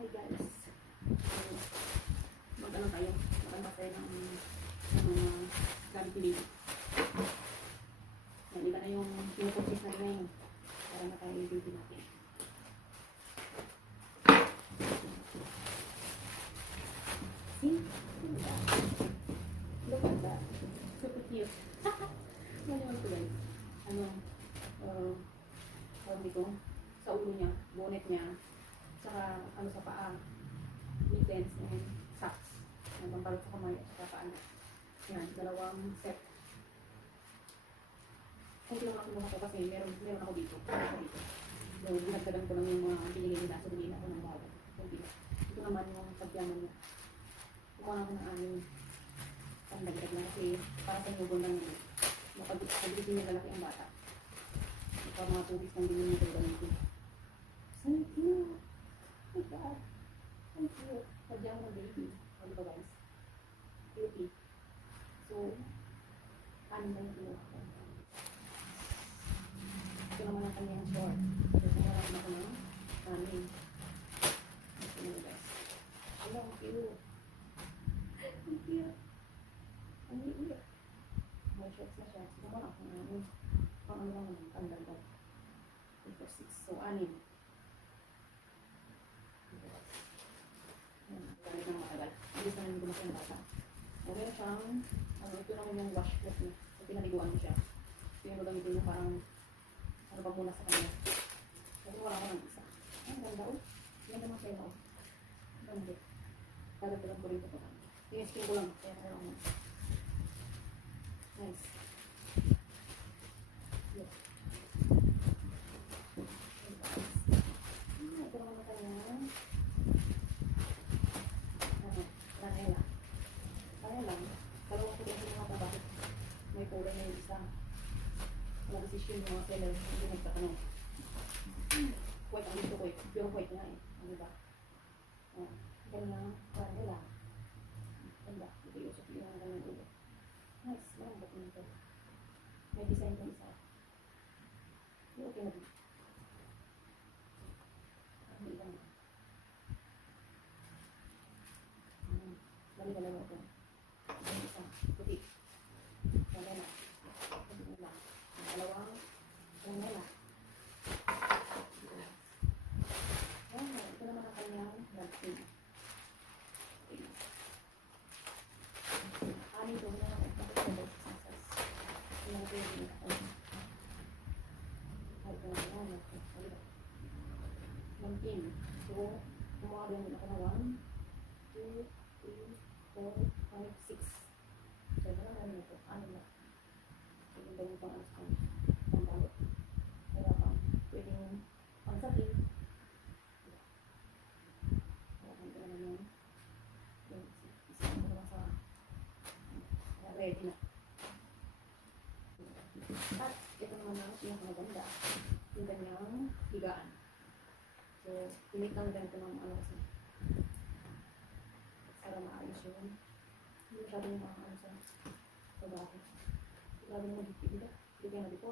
Hi guys. Mag-ano tayo? Mag-ano tayo ng mga gamit ni baby. Yan, iba na yung pinupurchase natin ngayon. Para na tayo yung baby natin. See? Look at that. Look at that. Super cute. Yan naman ito guys. Ano, tawag dito, sa ulo niya, bonnet niya, saka ano sa paa, mittens and socks. Ang pambalot sa kamay at saka paa niya. Yan, dalawang set. Kunti lang ako kumuha ko kasi meron ako dito. So, dinagdagan ko lang yung mga binili nila. So, binili ako ng bago. Ito naman yung pagyaman niya. Kumuha ako ng aning pandagdag lang kasi para sa newborn lang yun. Pag-ibigin niya lalaki ang bata. Ito mga 2 weeks nang binili niya ito gamitin. Thank you. Oh my God. Thank you. Pagyaman ng baby. Ano ba guys? Beauty. So, anin lang yung kinuha ko. Ito naman ang kanyang short. Ito naman ako ng anin. Ito naman guys. Hello, cute. Thank you. Ang liit. May shorts na siya. Ito naman ako ng anin. Pang ano lang naman. Tandang ko. 3 for 6. So, anin. Yan. Gamit ng matagal. Hindi sa namin gumasa ng bata. Okay na siyang, ito naman yung washcloth niya. So, pinaliguan mo siya. Ito yung gagamitin mo parang, ano ba muna sa kanya. Kasi wala ko ng isa. Ay, ganda o. Ganda mga tela o. Ganda. Talagdagan ko rin ito po. Yung skin ko lang. Kaya kaya ako. Nice. Yes. Ito naman na kanya. Ranela. Kaya lang, dalawang ko din mga bakit may kulay na yung isa. Wala decision yung mga seller, hindi nagtatanong. White ang gusto ko eh. Pure white nga eh. Ano ba? Ganyan, ranela. Ganda. Ito yung usap yung mga ganyan ulo. Nice. Malambot nito. May design ko isa. Okay na din. Ang ilang. Dali-dala mo ito. Ang isa, puti. Ranela. Ranela. Ang dalawang ranela. Ito naman ang kanyang ragpin. Anin ito na ako. Bakit ito ba sa sasas? Ilang ito yung ako. Ay, ito na yan. Lampin. So, kumuha din ako na 1, 2, 3, 4, 5, 6. So, ito na namin ito. Ano na? Pwedeng gawin pang ano sa pangbalot. Kaya pang pwedeng pangsakit. Kaya pang ito naman yung isa ko naman sa ready na. At ito naman ang pinakamaganda. Yung kanyang higaan. So, pinik lang ganito ng ano kasi. Para maayos yun. Hindi masyadong maayos sa babae. Lalo mo magiging dito. Hindi kayo na dito.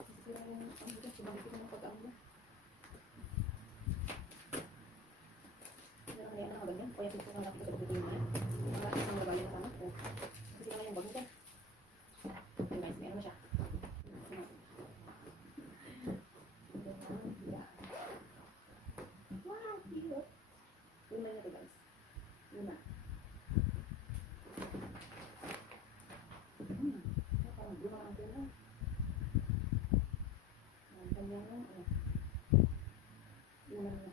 Kasi ang dito, subalik ko ng pag-aam na. Pero kaya na ganyan. Kaya kung kung nakita ko dito yung mga. Mga isang nabali na kamot ko. Kasi naman yung bag nito. Okay guys, meron na siya. Wow, cute! Lima na ito guys. Lima. Parang lima ang pera. Ang kanyang ano. Lima na.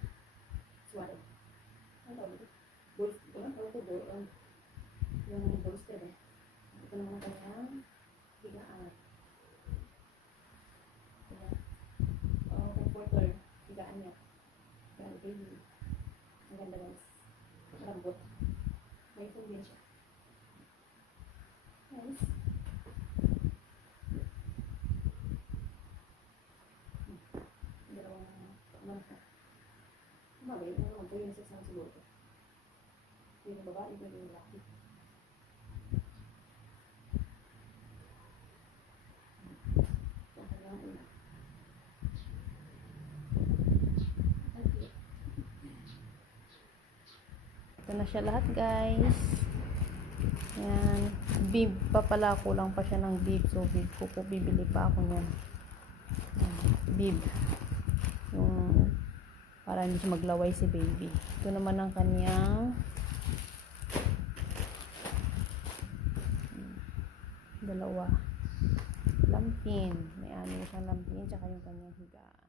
Sweater. Ano tawag ito? Bolster. Ito lang tawag ito. Yung bolster eh. Ito naman ang kanyang higaan. Kaya, comforter. Higaan niya. Kaya, baby. Ang ganda guys. Malambot. May foam din siya. Nice. Dalawang manka. Kumagay, ano naman po yung sasama siguro ito. Yung babae, yung lalaki. Ito na siya lahat, guys. Yan. Bib pa pala. Kulang pa siya ng bib. So, bib ko po. Bibili pa ako niyan. Bib. Yung para hindi siya maglaway si baby. Ito naman ang kanyang dalawa lampin. May ano siyang lampin tsaka yung kanyang higaan.